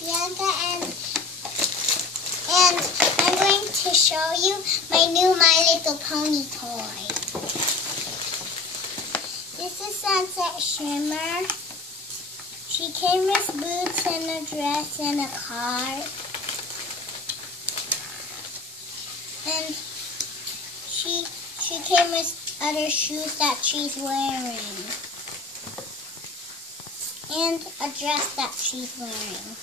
Bianca, and I'm going to show you my new My Little Pony toy. This is Sunset Shimmer. She came with boots and a dress and a car. And she came with other shoes that she's wearing. And a dress that she's wearing.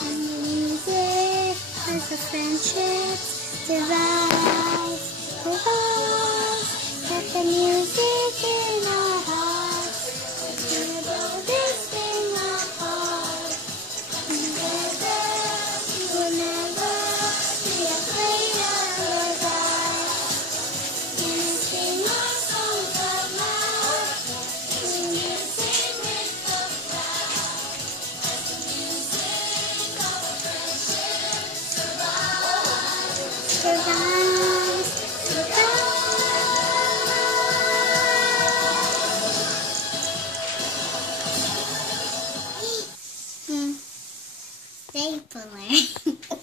And the music as the friendships divide. Let the music in our hearts. We'll build this thing apart. Together, we'll never be afraid of the dark. Can you sing our songs out loud? Can you sing with the crowd? As the music of our friendship survives. Survives. Stapler.